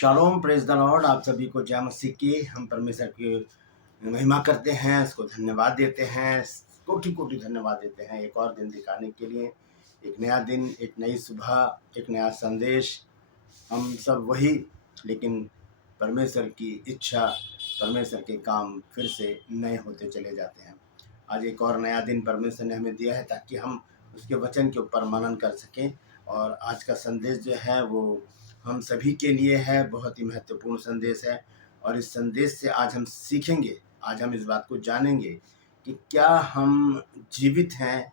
Shalom, praise the Lord. आप सभी को जय मसीह की। हम परमेश्वर की महिमा करते हैं, उसको धन्यवाद देते हैं, कोटि कोटि धन्यवाद देते हैं एक और दिन दिखाने के लिए। एक नया दिन, एक नई सुबह, एक नया संदेश। हम सब वही, लेकिन परमेश्वर की इच्छा, परमेश्वर के काम फिर से नए होते चले जाते हैं। आज एक और नया दिन परमेश्वर ने हमें दिया है ताकि हम उसके वचन के ऊपर मनन कर सकें। और आज का संदेश जो है वो हम सभी के लिए है, बहुत ही महत्वपूर्ण संदेश है। और इस संदेश से आज हम सीखेंगे, आज हम इस बात को जानेंगे कि क्या हम जीवित हैं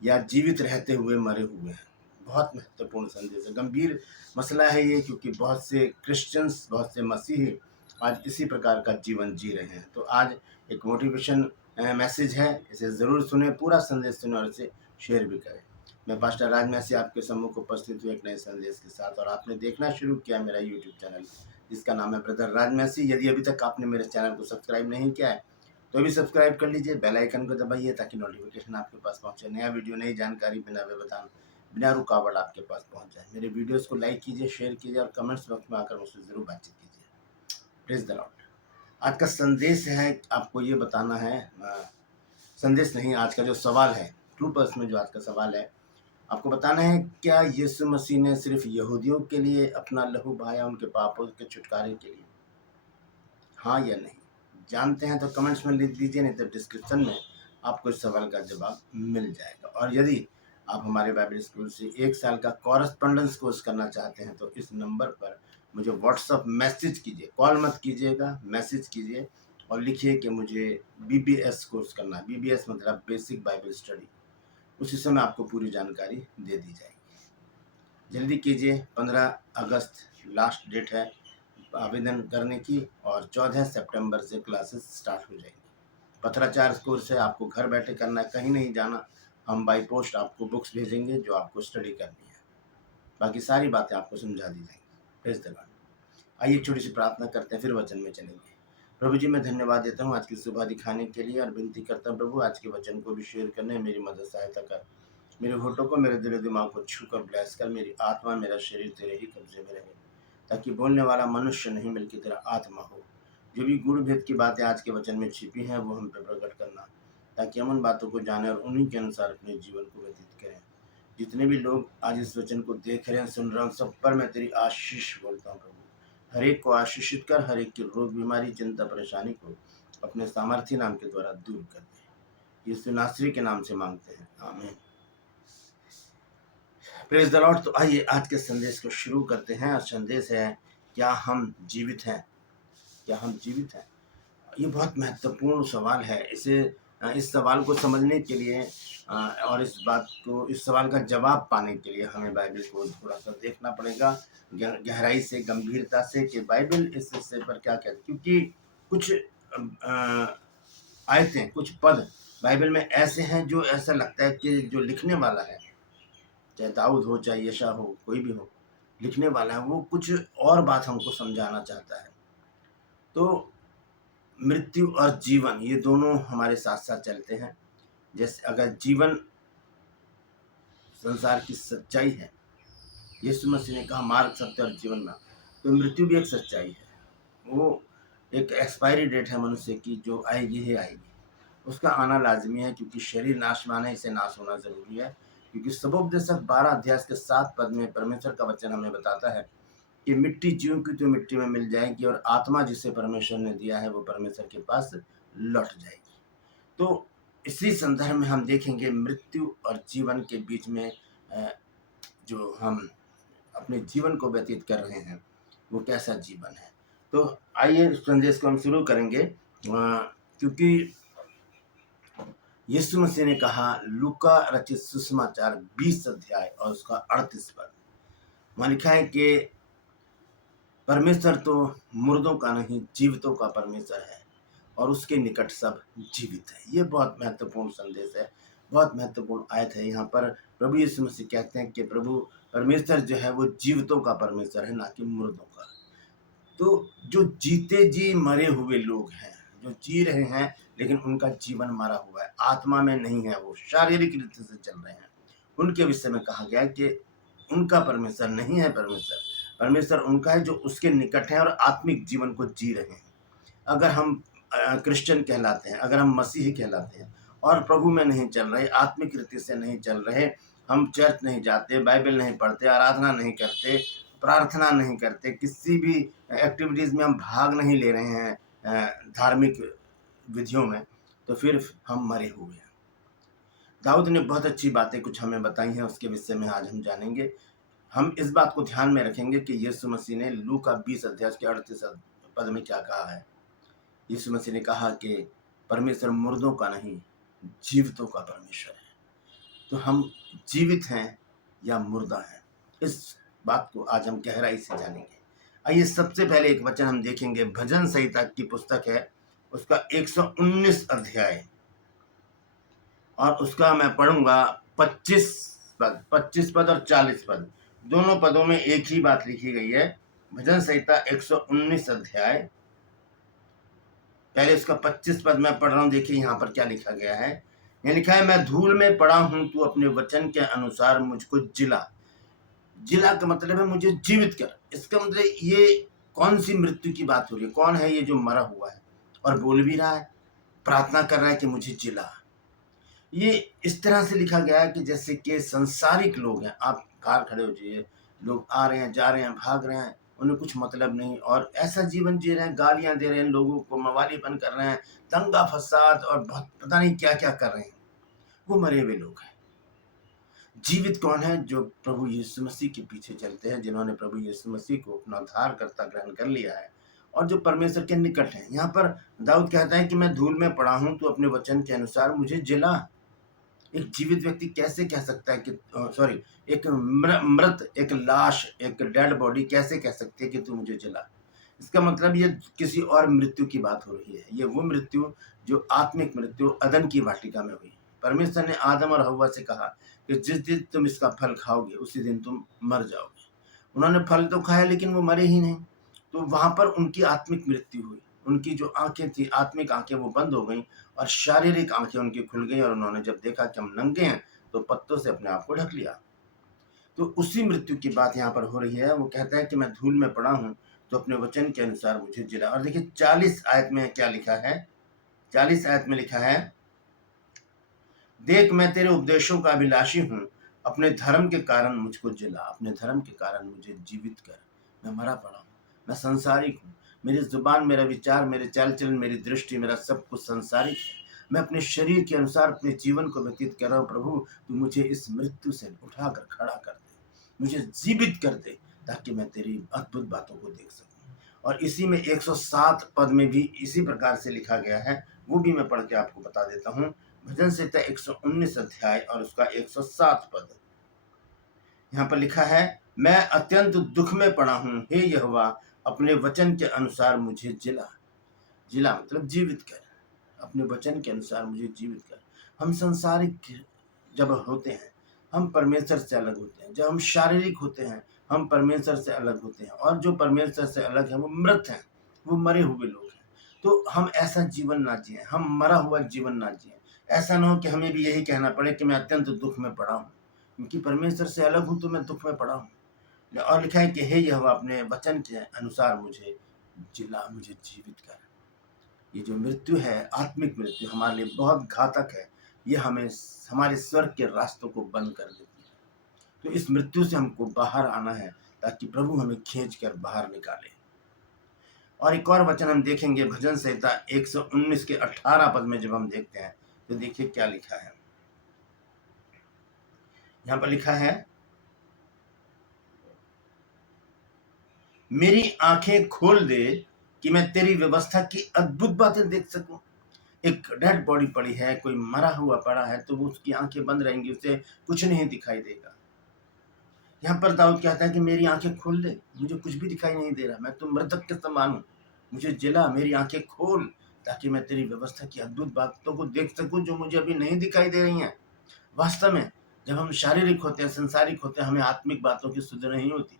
या जीवित रहते हुए मरे हुए हैं। बहुत महत्वपूर्ण संदेश है, गंभीर मसला है ये, क्योंकि बहुत से क्रिश्चियंस, बहुत से मसीही आज इसी प्रकार का जीवन जी रहे हैं। तो आज एक मोटिवेशन मैसेज है, इसे ज़रूर सुने, पूरा संदेश सुने और इसे शेयर भी करें। मैं पास्टर राज मैसी आपके सम्मुख उपस्थित हूँ एक नए संदेश के साथ। और आपने देखना शुरू किया मेरा यूट्यूब चैनल, जिसका नाम है ब्रदर राज मैसी। यदि अभी तक आपने मेरे चैनल को सब्सक्राइब नहीं किया है तो अभी सब्सक्राइब कर लीजिए, बेल आइकन को दबाइए ताकि नोटिफिकेशन आपके पास पहुंचे। नया वीडियो, नई जानकारी बिना व्यवधान, बिना रुकावट आपके पास पहुंच जाए। मेरे वीडियोस को लाइक कीजिए, शेयर कीजिए और कमेंट्स बॉक्स में आकर मुझसे ज़रूर बातचीत कीजिए। Praise the Lord. आज का संदेश है, आपको ये बताना है, संदेश नहीं, आज का जो सवाल है, ट्रू पर्स में जो आज का सवाल है, आपको बताना है, क्या यीशु मसीह ने सिर्फ यहूदियों के लिए अपना लहू बहाया उनके पापों के छुटकारे के लिए? हाँ या नहीं? जानते हैं तो कमेंट्स में लिख दीजिए, नहीं तो डिस्क्रिप्शन में आपको इस सवाल का जवाब मिल जाएगा। और यदि आप हमारे बाइबल स्कूल से 1 साल का कॉरेस्पॉन्डेंस कोर्स करना चाहते हैं तो इस नंबर पर मुझे व्हाट्सअप मैसेज कीजिए, कॉल मत कीजिएगा, मैसेज कीजिए और लिखिए कि मुझे BBS कोर्स करना है। BBS मतलब बेसिक बाइबल स्टडी। उसी समय आपको पूरी जानकारी दे दी जाएगी। जल्दी कीजिए, 15 अगस्त लास्ट डेट है आवेदन करने की और 14 सितंबर से क्लासेस स्टार्ट हो जाएंगी। पत्राचार कोर्स है, आपको घर बैठे करना है, कहीं नहीं जाना। हम बाई पोस्ट आपको बुक्स भेजेंगे जो आपको स्टडी करनी है, बाकी सारी बातें आपको समझा दी जाएंगी। Praise the Lord. आइए छोटी सी प्रार्थना करते हैं, फिर वचन में चलेंगे। प्रभु जी, मैं धन्यवाद देता हूँ आज की सुबह दिखाने के लिए और विनती करता हूँ प्रभु, आज के वचन को भी शेयर करने में मेरी मदद सहायता कर। मेरे होठों को, मेरे दिल दिमाग को छूकर ब्लेस कर। मेरी आत्मा, मेरा शरीर तेरे ही कब्जे में रहे, ताकि बोलने वाला मनुष्य नहीं बल्कि तेरा आत्मा हो। जो भी गुण भेद की बातें आज के वचन में छिपी हैं वो हम पे प्रकट करना, ताकि हम उन बातों को जाने और उन्हीं के अनुसार अपने जीवन को व्यतीत करें। जितने भी लोग आज इस वचन को देख रहे हैं, सुन रहे हैं, सब पर मैं तेरी आशीष बोलता हूँ प्रभु। हर एक को आशीषित कर, हर एक की रोग, बीमारी, चिंता, परेशानी को अपने सामर्थ्य नाम के द्वारा दूर कर दे। यीशु नासरी के नाम से मांगते हैं, आमीन। Praise the Lord. तो आइए आज के संदेश को शुरू करते हैं। आज संदेश है, क्या हम जीवित हैं? क्या हम जीवित हैं? ये बहुत महत्वपूर्ण सवाल है। इस सवाल को समझने के लिए और इस सवाल का जवाब पाने के लिए हमें बाइबल को थोड़ा सा देखना पड़ेगा, गहराई से, गंभीरता से, कि बाइबल इस हिस्से पर क्या कहती है। क्योंकि कुछ आयतें, कुछ पद बाइबल में ऐसे हैं जो ऐसा लगता है कि जो लिखने वाला है, चाहे दाऊद हो, चाहे यशा हो, कोई भी हो, लिखने वाला है वो कुछ और बात हमको समझाना चाहता है। तो मृत्यु और जीवन, ये दोनों हमारे साथ साथ चलते हैं। जैसे अगर जीवन संसार की सच्चाई है, यीशु मसीह ने कहा मार्ग, सत्य और जीवन में, तो मृत्यु भी एक सच्चाई है। वो एक एक्सपायरी डेट है मनुष्य की, जो आएगी ही आएगी, उसका आना लाजमी है, क्योंकि शरीर नाशवान है, इसे नाश होना जरूरी है। क्योंकि सबोपदेशक 12 अध्याय के 7 पद में परमेश्वर का वचन हमें बताता है कि मिट्टी जीव की तो मिट्टी में मिल जाएगी और आत्मा जिसे परमेश्वर ने दिया है वो परमेश्वर के पास लौट जाएगी। तो इसी संदर्भ में हम देखेंगे मृत्यु और जीवन के बीच में जो हम अपने जीवन को व्यतीत कर रहे हैं वो कैसा जीवन है। तो आइए इस संदेश को हम शुरू करेंगे, क्योंकि यीशु मसीह ने कहा, लूका रचित सुसमाचार 20 अध्याय और उसका 38 पद, वहाँ लिखा है कि परमेश्वर तो मुर्दों का नहीं, जीवितों का परमेश्वर है और उसके निकट सब जीवित है। ये बहुत महत्वपूर्ण संदेश है, बहुत महत्वपूर्ण आयत है। यहाँ पर प्रभु यीशु मसीह कहते हैं कि प्रभु परमेश्वर जो है वो जीवितों का परमेश्वर है, ना कि मुर्दों का। तो जो जीते जी मरे हुए लोग हैं, जो जी रहे हैं लेकिन उनका जीवन मरा हुआ है, आत्मा में नहीं है, वो शारीरिक रीति से चल रहे हैं, उनके विषय में कहा गया है कि उनका परमेश्वर नहीं है परमेश्वर, परमेश्वर उनका है जो उसके निकट है और आत्मिक जीवन को जी रहे हैं। अगर हम क्रिश्चियन कहलाते हैं, अगर हम मसीही कहलाते हैं और प्रभु में नहीं चल रहे, आत्मिक रीति से नहीं चल रहे, हम चर्च नहीं जाते, बाइबल नहीं पढ़ते, आराधना नहीं करते, प्रार्थना नहीं करते, किसी भी एक्टिविटीज़ में हम भाग नहीं ले रहे हैं धार्मिक विधियों में, तो फिर हम मरे हुए हैं। दाऊद ने बहुत अच्छी बातें कुछ हमें बताई हैं, उसके विषय में आज हम जानेंगे। हम इस बात को ध्यान में रखेंगे कि यीशु मसीह ने लूका 20 अध्याय के 38 पद में क्या कहा है। यीशु मसीह ने कहा कि परमेश्वर मुर्दों का नहीं, जीवितों का परमेश्वर है। तो हम जीवित हैं या मुर्दा हैं, इस बात को आज हम गहराई से जानेंगे। आइए सबसे पहले एक वचन हम देखेंगे, भजन संहिता की पुस्तक है, उसका 119 अध्याय, और उसका मैं पढ़ूंगा 25 पद और 40 पद। दोनों पदों में एक ही बात लिखी गई है। भजन संहिता 119 अध्याय, पहले उसका 25 पद मैं पढ़ रहा हूं। देखिए यहाँ पर क्या लिखा गया है। यहाँ लिखा है, मैं धूल में पड़ा हूं, तू अपने वचन के अनुसार मुझको जिला। जिला का मतलब है मुझे जीवित कर। इसका मतलब ये कौन सी मृत्यु की बात हो रही है? कौन है ये जो मरा हुआ है और बोल भी रहा है, प्रार्थना कर रहा है कि मुझे जिला। ये इस तरह से लिखा गया है कि जैसे कि संसारिक लोग हैं। आप बाहर खड़े हो जाइए, लोग आ रहे हैं, जा रहे हैं, भाग रहे हैं, उन्हें कुछ मतलब नहीं, और ऐसा जीवन जी रहे हैं, गालियां दे रहे हैं, लोगों को मवालीपन कर रहे हैं, दंगा फसाद और बहुत पता नहीं क्या क्या कर रहे हैं। वो मरे हुए लोग हैं। जीवित कौन है? जो प्रभु यीशु मसीह के पीछे चलते हैं, जिन्होंने प्रभु यीशु मसीह को अपना उद्धारकर्ता ग्रहण कर लिया है और जो परमेश्वर के निकट हैं। यहाँ पर दाऊद कहता है कि मैं धूल में पड़ा हूं, तो अपने वचन के अनुसार मुझे जिला। एक जीवित व्यक्ति कैसे कह सकता है कि सॉरी, एक मृत, एक लाश, एक डेड बॉडी कैसे कह सकती है कि तू मुझे जला? इसका मतलब ये किसी और मृत्यु की बात हो रही है। ये वो मृत्यु जो आत्मिक मृत्यु अदन की वाटिका में हुई। परमेश्वर ने आदम और हव्वा से कहा कि जिस दिन तुम इसका फल खाओगे उसी दिन तुम मर जाओगे। उन्होंने फल तो खाया लेकिन वो मरे ही नहीं। तो वहां पर उनकी आत्मिक मृत्यु हुई। उनकी जो आंखें थी, आत्मिक आंखें, वो बंद हो गई और शारीरिक आंखें उनकी खुल गई, और उन्होंने जब देखा कि हम नंगे हैं तो पत्तों से अपने आप को ढक लिया। तो उसी मृत्यु की बात यहाँ पर हो रही है। वो कहता है कि मैं धूल में पड़ा हूँ, तो अपने वचन के अनुसार मुझे जिला। और देखिए 40 आयत में क्या लिखा है। 40 आयत में लिखा है, देख मैं तेरे उपदेशों का अभिलाषी हूँ, अपने धर्म के कारण मुझको जिला। अपने धर्म के कारण मुझे जीवित कर। मैं मरा पड़ा हूँ, मैं संसारिक हूँ। मेरी जुबान, मेरा विचार, मेरे चाल चलन, मेरी दृष्टि, मेरा सब कुछ संसारिक है। मैं अपने शरीर के अनुसार अपने जीवन को व्यतीत कर रहा हूँ। प्रभु तू मुझे इस मृत्यु से उठाकर खड़ा कर दे, मुझे जीवित कर दे, ताकि मैं तेरी अद्भुत बातों को देख सकूं। और इसी में 107 पद में भी इसी प्रकार से लिखा गया है, वो भी मैं पढ़ के आपको बता देता हूँ। भजन संहिता 119 अध्याय और उसका 107 पद। यहाँ पर लिखा है, मैं अत्यंत दुख में पड़ा हूँ, हे यहोवा अपने वचन के अनुसार मुझे जिला। जिला मतलब जीवित कर। अपने वचन के अनुसार मुझे जीवित कर। हम संसारिक जब होते हैं, हम परमेश्वर से अलग होते हैं। जब हम शारीरिक होते हैं, हम परमेश्वर से अलग होते हैं, और जो परमेश्वर से अलग है वो मृत हैं, वो मरे हुए लोग हैं। तो हम ऐसा जीवन ना जिए, हम मरा हुआ जीवन ना जिए। ऐसा ना हो कि हमें भी यही कहना पड़े कि मैं अत्यंत दुख में पड़ा हूँ, क्योंकि परमेश्वर से अलग हूँ तो मैं दुख में पड़ा हूँ। और लिखा है कि हे यहोवा अपने वचन के अनुसार मुझे जिला, मुझे जीवित कर। ये जो मृत्यु है, आत्मिक मृत्यु, हमारे लिए बहुत घातक है। ये हमें हमारे स्वर्ग के रास्तों को बंद कर देती है। तो इस मृत्यु से हमको बाहर आना है, ताकि प्रभु हमें खींच कर बाहर निकाले। और एक और वचन हम देखेंगे, भजन संहिता 119 के 18 पद में जब हम देखते हैं तो देखिए क्या लिखा है। यहाँ पर लिखा है, मेरी आंखें खोल दे कि मैं तेरी व्यवस्था की अद्भुत बातें देख सकूं। एक डेड बॉडी पड़ी है, कोई मरा हुआ पड़ा है, तो वो उसकी आंखें बंद रहेंगी, उसे कुछ नहीं दिखाई देगा। यहाँ पर दाऊद कहता है कि मेरी आंखें खोल दे, मुझे कुछ भी दिखाई नहीं दे रहा, मैं तो मृतक के समान हूँ, मुझे जिला, मेरी आंखें खोल, ताकि मैं तेरी व्यवस्था की अद्भुत बातों को देख सकूं जो मुझे अभी नहीं दिखाई दे रही हैं। वास्तव में जब हम शारीरिक होते हैं, संसारिक होते हैं, हमें आत्मिक बातों की सुध नहीं होती,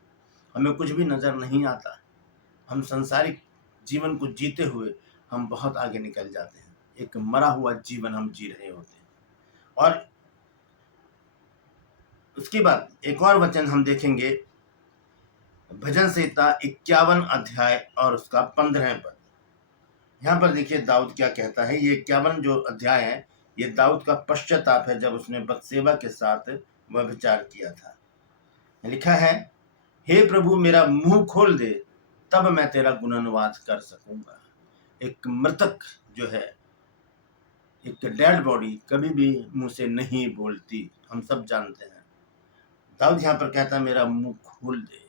हमें कुछ भी नजर नहीं आता। हम संसारिक जीवन को जीते हुए हम बहुत आगे निकल जाते हैं। एक मरा हुआ जीवन हम जी रहे होते हैं। और उसके बाद एक और वचन हम देखेंगे, भजन संहिता 51 अध्याय और उसका 15 पद। यहाँ पर देखिए दाऊद क्या कहता है। ये 51 जो अध्याय है ये दाऊद का पश्चाताप है जब उसने बत्सेबा के साथ व्यभिचार किया था। लिखा है, हे प्रभु मेरा मुंह खोल दे तब मैं तेरा गुणानुवाद कर सकूंगा। एक मृतक जो है, एक डेड बॉडी कभी भी मुंह से नहीं बोलती, हम सब जानते हैं। दाऊद यहाँ पर कहता है मेरा मुंह खोल दे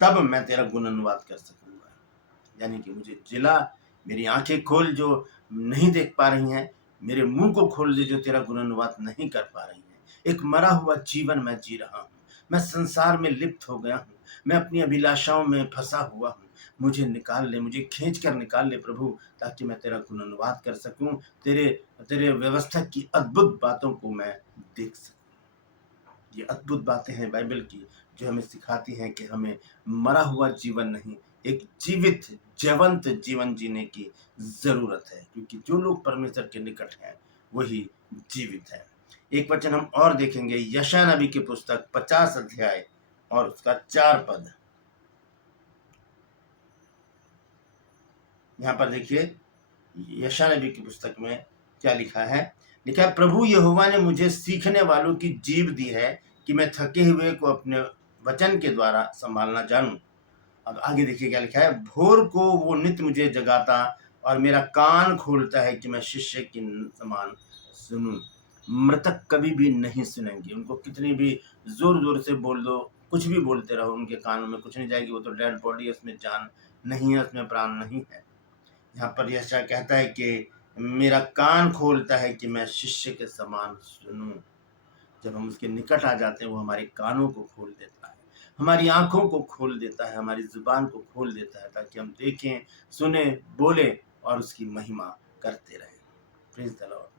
तब मैं तेरा गुणानुवाद कर सकूंगा। यानी कि मुझे जिला, मेरी आंखें खोल जो नहीं देख पा रही हैं, मेरे मुंह को खोल दे जो तेरा गुणानुवाद नहीं कर पा रही हैं। एक मरा हुआ जीवन मैं जी रहा हूँ, मैं संसार में लिप्त हो गया हूँ, मैं अपनी अभिलाषाओं में फंसा हुआ हूँ। मुझे निकाल ले, मुझे खींच कर निकाल ले प्रभु, ताकि मैं तेरा गुणानुवाद कर सकूं, तेरे तेरे व्यवस्था की अद्भुत बातों को मैं देख सकूं। ये अद्भुत बातें हैं बाइबल की, जो हमें सिखाती हैं कि हमें मरा हुआ जीवन नहीं, एक जीवित जीवंत जीवन जीने की जरूरत है, क्योंकि जो लोग परमेश्वर के निकट हैं वही जीवित है। एक वचन हम और देखेंगे, यशायाह नबी की पुस्तक 50 अध्याय और उसका 4 पद। यहाँ पर देखिए यशायाह नबी की पुस्तक में क्या लिखा है। लिखा है, प्रभु यहोवा ने मुझे सीखने वालों की जीभ दी है कि मैं थके हुए को अपने वचन के द्वारा संभालना जानूं। अब आगे देखिए क्या लिखा है, भोर को वो नित्य मुझे जगाता और मेरा कान खोलता है कि मैं शिष्य की समान सुनूं। मृतक कभी भी नहीं सुनेंगे, उनको कितनी भी जोर जोर से बोल दो, कुछ भी बोलते रहो, उनके कानों में कुछ नहीं जाएगी। वो तो डेड बॉडी है, उसमें जान नहीं है, उसमें प्राण नहीं है। यहाँ पर यशायाह कहता है कि मेरा कान खोलता है कि मैं शिष्य के समान सुनूं। जब हम उसके निकट आ जाते हैं वो हमारे कानों को खोल देता है, हमारी आंखों को खोल देता है, हमारी जुबान को खोल देता है, ताकि हम देखें, सुने, बोले और उसकी महिमा करते रहें। Praise the Lord.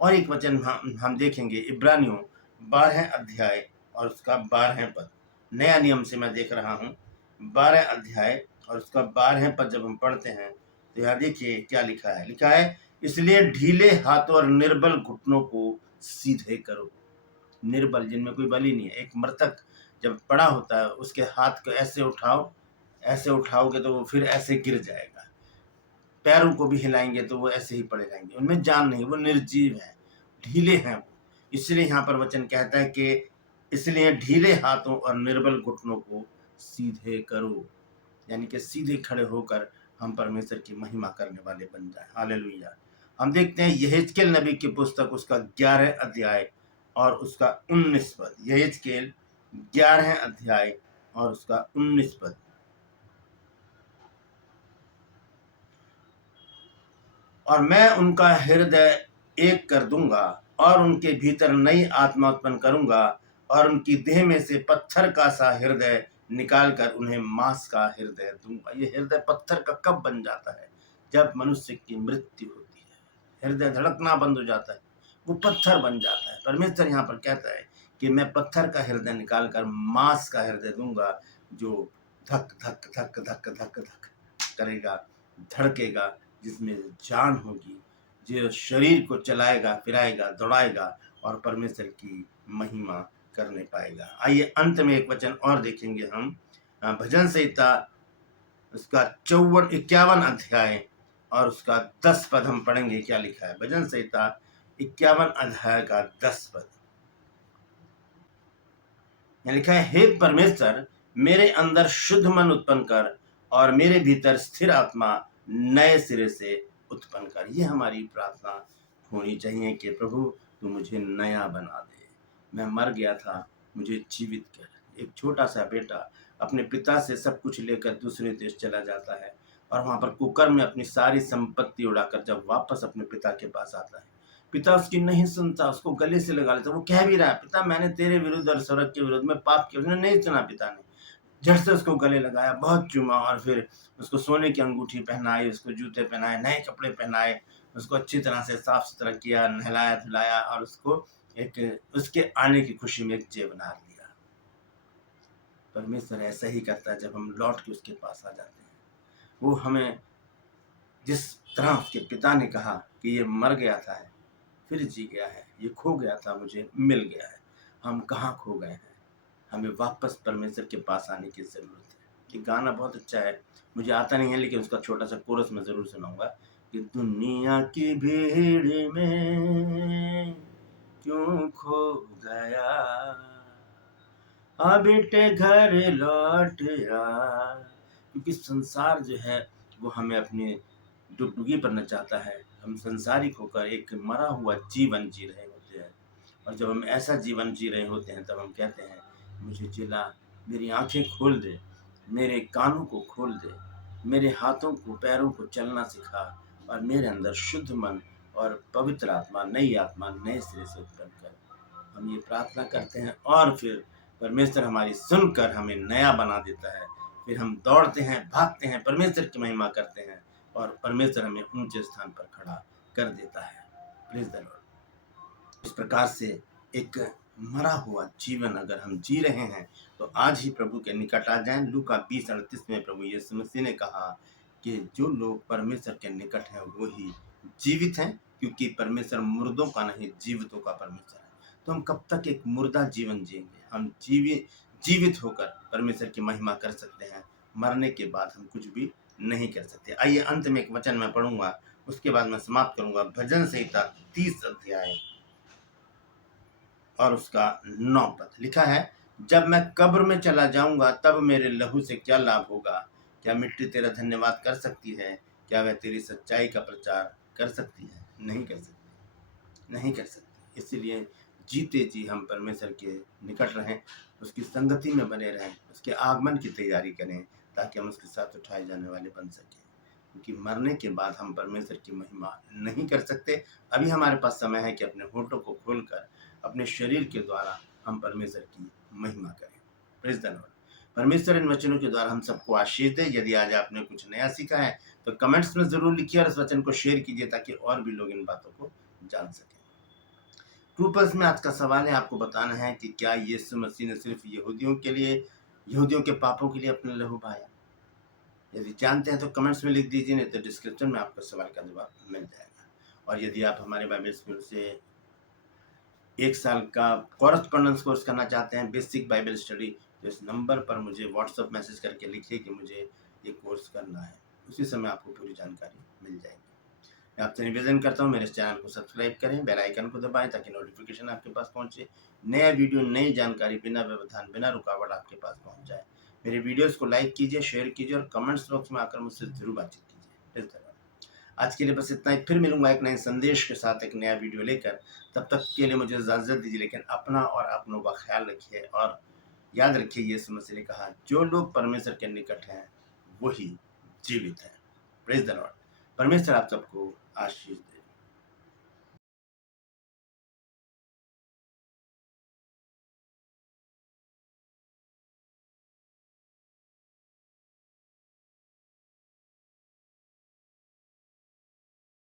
और एक वचन हम देखेंगे इब्रानियों 12 अध्याय और उसका 12 पद। नया नियम से मैं देख रहा हूँ, 12 अध्याय और उसका 12 पद जब हम पढ़ते हैं तो यहाँ देखिए क्या लिखा है। लिखा है, इसलिए ढीले हाथों और निर्बल घुटनों को सीधे करो। निर्बल, जिनमें कोई बल ही नहीं है। एक मृतक जब पड़ा होता है उसके हाथ को ऐसे उठाओ, ऐसे उठाओगे तो वो फिर ऐसे गिर जाएगा। पैरों को भी हिलाएंगे तो वो ऐसे ही पड़े रहेंगे, उनमें जान नहीं, वो निर्जीव है, ढीले हैं वो। इसलिए यहाँ पर वचन कहता है कि इसलिए ढीले हाथों और निर्बल घुटनों को सीधे करो। यानी कि सीधे खड़े होकर हम परमेश्वर की महिमा करने वाले बन जाए। हालेलुया। हम देखते हैं यहेजकेल नबी की पुस्तक उसका 11 अध्याय और उसका 19 पद। यहेजकेल 11 अध्याय और उसका 19 पद। और मैं उनका हृदय एक कर दूंगा और उनके भीतर नई आत्मा उत्पन्न करूंगा और उनकी देह में से पत्थर का सा हृदय निकाल कर उन्हें मांस का हृदय दूंगा। ये हृदय पत्थर का कब बन जाता है? जब मनुष्य की मृत्यु होती है, हृदय धड़कना बंद हो जाता है, वो पत्थर बन जाता है। परमेश्वर यहाँ पर कहता है कि मैं पत्थर का हृदय निकाल कर मांस का हृदय दूंगा, जो धक धक धक धक धक धक करेगा, धड़केगा, जिसमें जान होगी, जो शरीर को चलाएगा, फिराएगा, दौड़ाएगा और परमेश्वर की महिमा करने पाएगा। आइए अंत में एक वचन और देखेंगे हम, भजन संहिता उसका 51 अध्याय और उसका 10 पद हम पढ़ेंगे। क्या लिखा है? भजन संहिता 51 अध्याय का 10 पद। यहाँ लिखा है, हे परमेश्वर मेरे अंदर शुद्ध मन उत्पन्न कर और मेरे भीतर स्थिर आत्मा नए सिरे से उत्पन्न कर। ये हमारी प्रार्थना होनी चाहिए कि प्रभु तू मुझे नया बना दे। मैं मर गया था, मुझे जीवित कर। एक छोटा सा बेटा अपने पिता से सब कुछ लेकर दूसरे देश चला जाता है और वहाँ पर कुकर में अपनी सारी संपत्ति उड़ाकर जब वापस अपने पिता के पास आता है, पिता उसकी नहीं सुनता, उसको गले से लगा लेता। वो कह भी रहा है, पिता मैंने तेरे विरुद्ध और स्वर्ग के विरुद्ध में पाप किया। उसने नहीं सुना पिता ने, झट से उसको गले लगाया, बहुत चूमा और फिर उसको सोने की अंगूठी पहनाई, उसको जूते पहनाए, नए कपड़े पहनाए, उसको अच्छी तरह से साफ सुथरा किया, नहलाया धुलाया और उसको एक उसके आने की खुशी में एक जेवनार दिया। परमेश्वर ऐसा ही करता है जब हम लौट के उसके पास आ जाते हैं। वो हमें जिस तरह उसके पिता ने कहा कि ये मर गया था फिर जी गया है, ये खो गया था मुझे मिल गया है, हम कहाँ खो गए हैं? हमें वापस परमेश्वर के पास आने की ज़रूरत है। ये गाना बहुत अच्छा है, मुझे आता नहीं है लेकिन उसका छोटा-सा कोरस मैं ज़रूर सुनाऊँगा कि दुनिया की भीड़ में क्यों खो गया, आ बेटे घर लौट आ। क्योंकि संसार जो है वो हमें अपनी डुगडुगी पर नचाता है। हम संसारिक होकर एक मरा हुआ जीवन जी रहे होते हैं, और जब हम ऐसा जीवन जी रहे होते हैं तब हम कहते हैं, मुझे जिला मेरी आँखें खोल दे, मेरे कानों को खोल दे, मेरे हाथों को पैरों को चलना सिखा, और मेरे अंदर शुद्ध मन और पवित्र आत्मा, नई आत्मा नए सिरे से उत्पन्न कर। हम ये प्रार्थना करते हैं और फिर परमेश्वर हमारी सुनकर हमें नया बना देता है। फिर हम दौड़ते हैं, भागते हैं, परमेश्वर की महिमा करते हैं, और परमेश्वर हमें ऊंचे स्थान पर खड़ा कर देता है। Praise the Lord. इस प्रकार से एक मरा हुआ जीवन अगर हम जी रहे हैं तो आज ही प्रभु के निकट आ जाएं। लूका 20:38 में प्रभु यीशु मसीह ने कहा कि जो लोग परमेश्वर के निकट हैं वो ही जीवित हैं, क्योंकि परमेश्वर मुर्दों का नहीं जीवितों का परमेश्वर है। तो हम कब तक एक मुर्दा जीवन जिएंगे? हम जीवित होकर परमेश्वर की महिमा कर सकते हैं, मरने के बाद हम कुछ भी नहीं कर सकते। आइए अंत में एक वचन मैं पढ़ूंगा, उसके बाद मैं समाप्त करूंगा। भजन संहिता 30 अध्याय और उसका 9 पद लिखा है, जब मैं कब्र में चला जाऊंगा तब मेरे लहू से क्या लाभ होगा? क्या मिट्टी तेरा धन्यवाद कर सकती है? क्या वह तेरी सच्चाई का प्रचार कर सकती है? नहीं कर सकती, नहीं कर सकती। इसलिए जीते जी हम परमेश्वर के निकट रहें, उसकी संगति में बने रहें, उसके आगमन की तैयारी करें, ताकि हम उसके साथ उठाए जाने वाले बन सकें। क्योंकि मरने के बाद हम परमेश्वर की महिमा नहीं कर सकते। अभी हमारे पास समय है कि अपने होठों को खोलकर अपने शरीर के द्वारा हम परमेश्वर की महिमा करें। Praise the Lord. परमेश्वर इन वचनों के द्वारा हम सबको आशीष दे। यदि आज आपने कुछ नया सीखा है तो कमेंट्स में ज़रूर लिखिए और इस वचन को शेयर कीजिए, ताकि और भी लोग इन बातों को जान सकें। ट्रूपर्स में आज का सवाल है, आपको बताना है कि क्या यीशु मसीह ने सिर्फ यहूदियों के पापों के लिए अपना लहू बहाया? यदि जानते हैं तो कमेंट्स में लिख दीजिए, नहीं तो डिस्क्रिप्शन में आपको सवाल का जवाब मिल जाएगा। और यदि आप हमारे बाइबल स्कूल से 1 साल का कॉरेस्पॉन्डेंस कोर्स करना चाहते हैं, बेसिक बाइबल स्टडी, तो इस नंबर पर मुझे व्हाट्सएप मैसेज करके लिखिए कि मुझे ये कोर्स करना है। उसी समय आपको पूरी जानकारी मिल जाएगी। मैं आपसे निवेदन करता हूँ, मेरे चैनल को सब्सक्राइब करें, बेल आइकन को दबाएं, ताकि नोटिफिकेशन आपके पास पहुँचे। नया वीडियो, नई जानकारी बिना व्यवधान, बिना रुकावट आपके पास पहुँच जाए। मेरे वीडियोस को लाइक कीजिए, शेयर कीजिए और कमेंट्स बॉक्स में आकर मुझसे ज़रूर बातचीत कीजिए। इस तरह आज के लिए बस इतना ही। फिर मिलूंगा एक नए संदेश के साथ, एक नया वीडियो लेकर। तब तक के लिए मुझे इजाज़त दीजिए, लेकिन अपना और अपनों का ख्याल रखिए, और याद रखिए यीशु मसीह ने कहा, जो लोग परमेश्वर के निकट हैं वही जीवित है। Praise the Lord. परमेश्वर आप सबको आशीष दे।